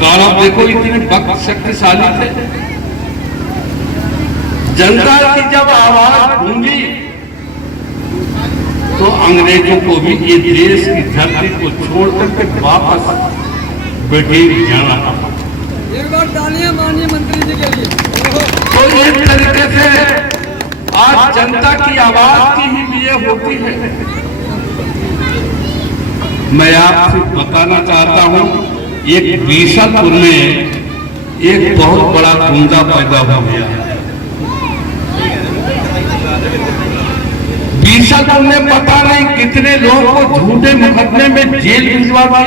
काल आप देखो इतने वक्त शक्तिशाली थे। जनता की जब आवाज गूंजी तो अंग्रेजों को भी ये देश की धरती को छोड़ करके वापस ब्रिटेन जाना था। एक बार तालियां माननीय मंत्री जी के लिए। तो इस तरीके से आज जनता की आवाज की ही विजय होती है। मैं आपसे बताना चाहता हूं, एक बीसापुर में एक बहुत बड़ा गुंडा पैदा हो गया। बीसापुर में पता नहीं कितने लोगों को झूठे मुकदमे में जेल भिजवा दिया,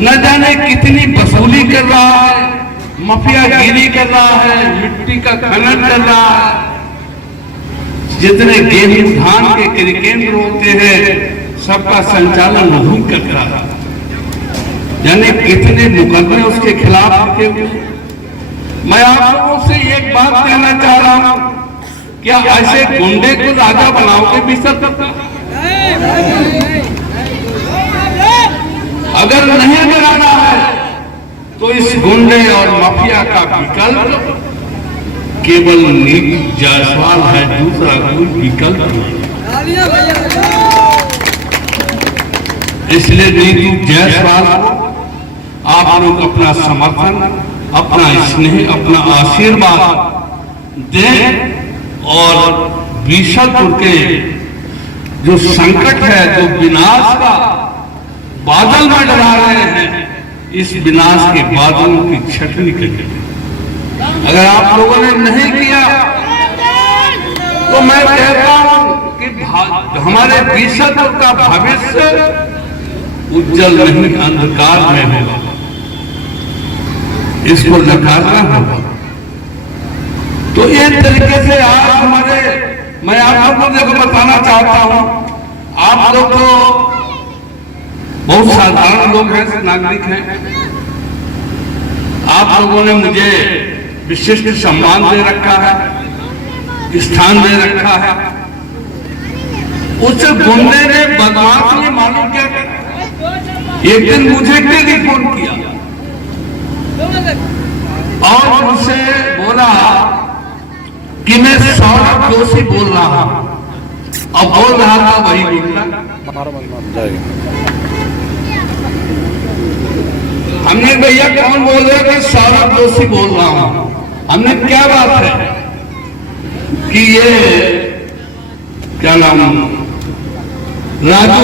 न जाने कितनी वसूली कर रहा है, माफियागिरी कर रहा है, मिट्टी का खनन कर रहा है। जितने गेहूं धान के केंद्र होते हैं सबका संचालन वही कर रहा है। यानी कितने मुकदमे उसके खिलाफ रखे हुए। मैं आप लोगों से एक बात कहना चाह रहा हूं, क्या ऐसे गुंडे को राजा बनाओगे बीसापुर? अगर नहीं बनाना है तो इस गुंडे और माफिया का विकल्प केवल नीतू जायसवाल है, दूसरा कोई विकल्प नहीं। इसलिए नीतू जायसवाल को आप लोग अपना समर्थन, अपना स्नेह, अपना आशीर्वाद दें और बीसापुर के जो संकट है, जो विनाश का बादल में डरा रहे हैं, इस विनाश के बादलों की छटनी करें। अगर आप लोगों ने नहीं किया तो मैं कहता हूं कि हमारे बीसापुर का भविष्य उज्जवल नहीं, अंधकार में होगा। इसको नकारना होगा। तो इस तरीके से आज हमारे, मैं आप लोगों को बताना चाहता हूं, आप लोग तो बहुत साधारण लोग हैं, नागरिक हैं। आप लोगों ने मुझे विशिष्ट सम्मान दे रखा है, स्थान दे रखा है। उस गुंडे ने, बदमाश ने मालूम क्या किया, एक दिन मुझे टेलीफोन किया और मुझसे बोला कि मैं सौरभ जोशी बोल रहा हूं। अब बोल रहा था वही गुंडा। हमने भैया कौन बोल रहे कि सौरभ जोशी बोल रहा हूं। हमने क्या बात है कि ये क्या नाम, राजू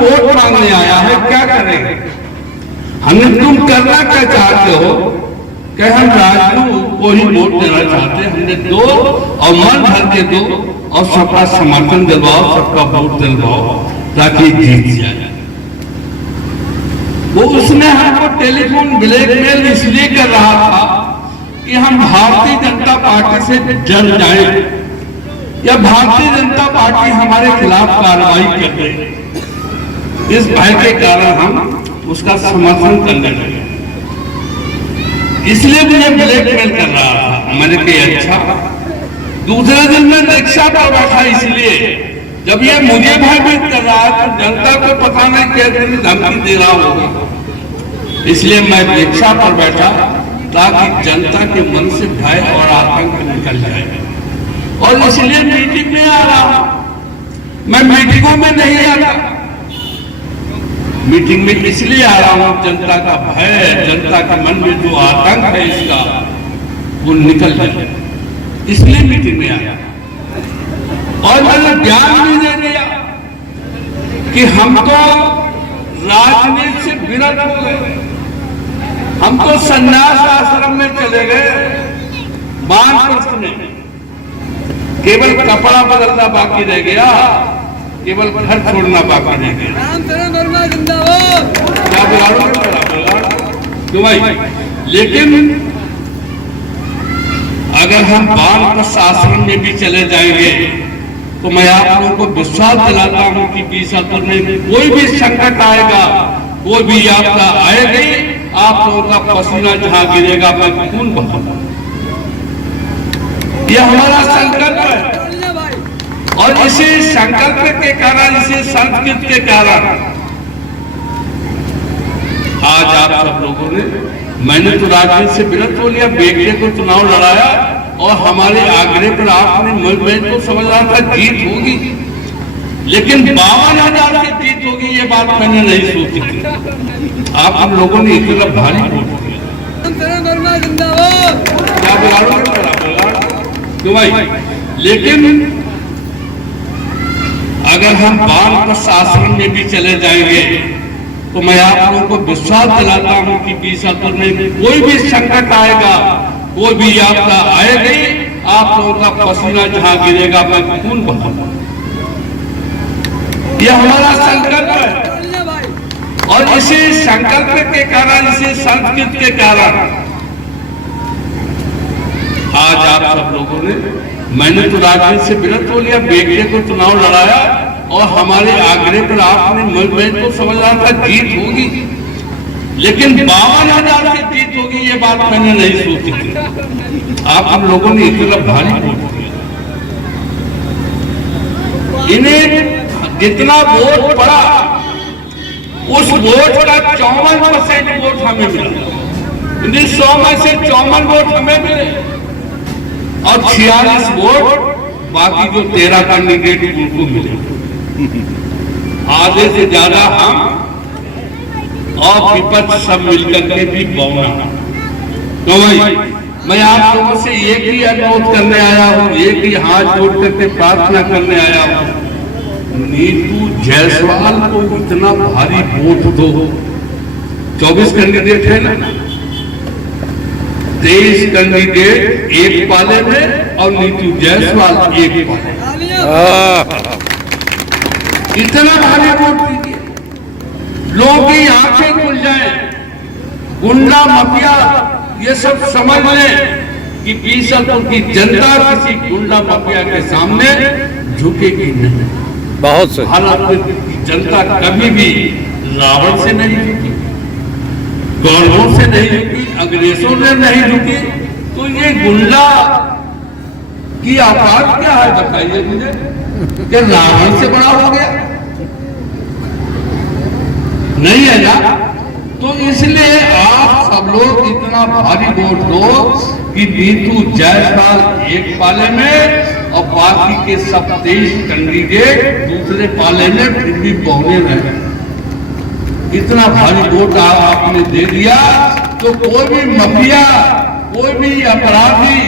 वोट मांगने आया है, क्या करेंगे? हमने, तुम करना क्या चाहते हो? कि हम राजू को ही वोट देना चाहते हैं। हमने दो और मन भर के दो और सबका समर्थन दिलवाओ, सबका वोट दिलवाओ ताकि जीत जाए। वो उसने हमको टेलीफोन ब्लैकमेल इसलिए कर रहा था कि हम भारतीय जनता पार्टी से जल जाएं या भारतीय जनता पार्टी हमारे खिलाफ कार्रवाई कर दे। इस भय के कारण हम उसका समर्थन करने लगे। इसलिए मुझे ब्लैकमेल कर रहा था। मैंने कहा अच्छा। दूसरे दिन मैं रिक्शा पर बैठा, इसलिए जब ये मुझे भयभीत कर रहा है तो जनता को पता नहीं कैसे धमकी दे रहा होगा। इसलिए मैं रिक्शा पर बैठा ताकि जनता के मन से भय और आतंक निकल जाए। और इसलिए मीटिंग में आ रहा हूं। मैं मीटिंगों में नहीं आता, मीटिंग में इसलिए आ रहा हूं जनता का भय, जनता के मन में जो आतंक है इसका वो निकल जाए, इसलिए मीटिंग में आया। और मैंने ज्ञान भी दे दिया कि हम तो राजनीति से विरत हो गए, हम तो संन्यास आश्रम में चले गए। वानप्रस्थ में केवल कपड़ा बदलना बाकी रह गया, केवल घर छोड़ना बाकी रह गया। क्या क्यों भाई? लेकिन अगर हम वानप्रस्थ आश्रम में भी चले जाएंगे तो मैं आप लोगों को विश्वास दिलाता हूं कि बीसापुर में कोई भी संकट आएगा, कोई भी आपदा आएगी, आप लोगों का पसीना जहां गिरेगा मैं खून बहाऊंगा। यह हमारा संकल्प है। और इसी संकल्प के कारण, इसी संस्कृति के कारण आज आप सब लोगों ने, मैंने तो राजनीति से विरत हो लिया, बेटे को चुनाव लड़ाया और हमारे आग्रह पर आपने, मैं तो समझ रहा था जीत होगी, लेकिन 52,000 से जीत होगी ये बात मैंने नहीं सोची थी। आप हम लोगों ने इतना भारी वोट दिया, जिंदाबाद। क्या बिगाड़ोगे? क्यों भाई? लेकिन अगर हम वानप्रस्थ आश्रम में भी चले जाएंगे तो मैं आप लोगों को विश्वास दिलाता हूं कि 20 अप्रैल में कोई भी संकट आएगा, कोई भी आपदा आएगी, आप लोगों का पसीना जहां गिरेगा मैं खून बहाऊंगा। यह हमारा संकल्प है और इसी संकल्प के कारण, इसी संस्कृति के कारण आज आप सब लोगों ने, मैंने तो राजनीति से विरत हो लिया, बेटे को चुनाव लड़ाया और हमारे आग्रह पर आपने, मैं तो समझ रहा था जीत होगी, लेकिन 52,000 से जीत होगी ये बात मैंने नहीं सोची थी। आप हम लोगों ने इतना भारी वोट दिया, इन्हें जितना वोट पड़ा उस वोट का 54% वोट हमें मिला, इन्हें 100 में से 54 वोट हमें मिले और 46 वोट बाकी जो 13 कैंडिडेट उनको मिले। आधे से ज्यादा हम और विपक्ष सब मिलकर के भी बौना। तो भाई मैं आप लोगों से एक ही अनुरोध करने आया हूँ, एक ही हाथ जोड़ करके प्रार्थना करने आया हूँ, नीतू जायसवाल को इतना भारी वोट दो। 24 कैंडिडेट है ना, 23 कैंडिडेट एक पाले में और नीतू जायसवाल एक पाले। इतना भारी वोट दीजिए, लोगों की आंखें खुल जाए, गुंडा माफिया ये सब समझ लें कि 20 अप्रैल की जनता किसी गुंडा माफिया के सामने झुकेगी नहीं। बहुत सही। भारत की जनता कभी भी रावण से नहीं झुकी, गौरवों से नहीं झुकी, अंग्रेजों ने नहीं झुकी, तो ये गुंडा की औकात क्या है बताइए मुझे, कि रावण से बड़ा हो गया? नहीं है ना? तो इसलिए आप सब लोग इतना भारी वोट दो कि नीतू जायसवाल एक पाले में और बाकी के सब 23 कैंडिडेट दूसरे पाले में फिर भी बौने रहे। इतना भारी वोट आपने दे दिया तो कोई भी माफिया, कोई भी अपराधी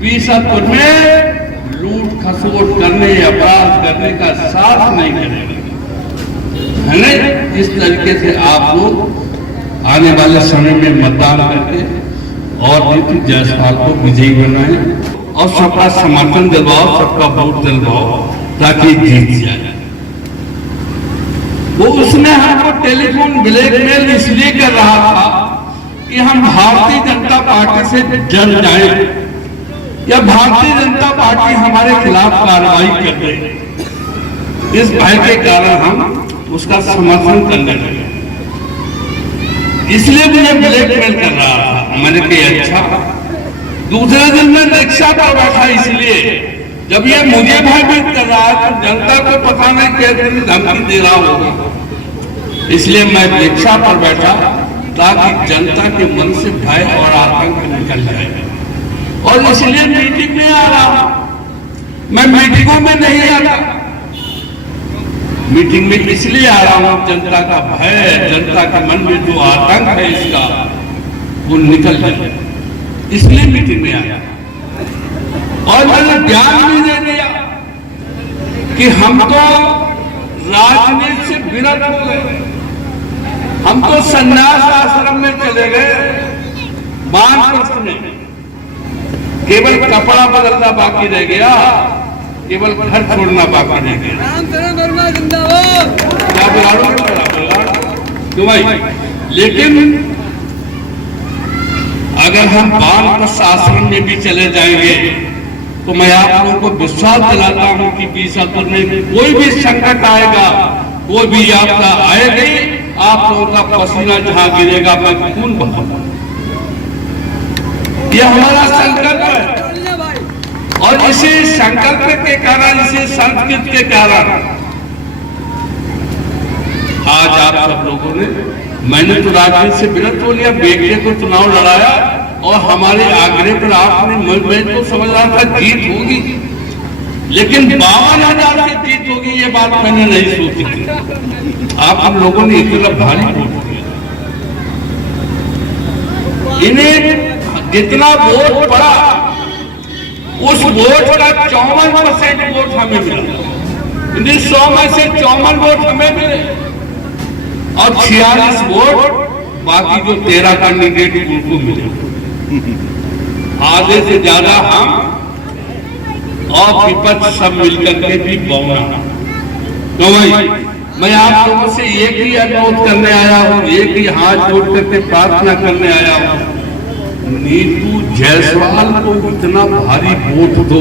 20 अप्रैल में लूट खसोट करने, अपराध करने का साथ नहीं करेगा, है ना? इस तरीके से आप लोग आने वाले समय में मतदान करके और नीतू जायसवाल को विजयी बनाए और सबका समर्थन दिलवाओ, सबका वोट दिलवाओ ताकि जीत जाए। वो उसने हमको टेलीफोन ब्लैकमेल इसलिए कर रहा था कि हम भारतीय जनता पार्टी से जल जाए या भारतीय जनता पार्टी हमारे खिलाफ कार्रवाई कर दे। इस भय के कारण हम उसका समर्थन करने लगे, इसलिए मुझे ब्लैकमेल कर रहा था। मैंने कहा अच्छा, दूसरे दिन मैं रिक्शा पर बैठा, इसलिए जब ये मुझे भयभीत कर रहा है तो जनता को पता नहीं कैसे धमकी दे रहा होगा, इसलिए मैं रिक्शा पर बैठा ताकि जनता के मन से भय और आतंक निकल जाए। और इसलिए मीटिंग में आ रहा हूं, मैं मीटिंगों में नहीं आता, मीटिंग में इसलिए आ रहा हूं जनता का भय, जनता के मन में जो आतंक है इसका वो निकल जाए, इसलिए मीटिंग में आया। और मैंने ज्ञान भी दे दिया कि हम तो राजनीति से विरत हो गए, हम तो संन्यास आश्रम में चले गए, वानप्रस्थ में केवल कपड़ा बदलना बाकी रह गया, केवल घर छोड़ना बाकी रह गया। जिंदाबाद। क्या बिगाड़ोगे? क्यों भाई? लेकिन अगर हम वानप्रस्थ आश्रम में भी चले जाएंगे तो मैं आप लोगों को विश्वास दिलाता हूं कि 20 अप्रैल में कोई भी संकट आएगा, कोई भी आपदा आएगी, आप लोगों का पसीना जहां गिरेगा मैं खून बहाऊंगा। यह हमारा संकल्प है और इसी संकल्प के कारण, इसी संस्कृति के कारण आज आप सब लोगों ने, मैंने तो राजनीति से विरत हो लिया, बेटे को चुनाव लड़ाया और हमारे आग्रह पर आपने, मैं तो समझ रहा था जीत होगी, लेकिन 52,000 से जीत होगी ये बात मैंने नहीं सोची थी। आप हम लोगों ने इतना भारी वोट दिया, इन्हें जितना वोट पड़ा उस वोट का 54% वोट हमें मिला। इन्हें 100 में से 54 वोट हमें मिले और 46 वोट बाकी जो 13 कैंडिडेट उनको मिले। आधे से ज्यादा हम और विपक्ष सब मिलकर के भी बौना। तो भाई मैं आप लोगों से एक ही अनुरोध करने आया हूँ, एक ही हाथ जोड़ करके प्रार्थना करने आया हूँ, नीतू जायसवाल को इतना भारी वोट दो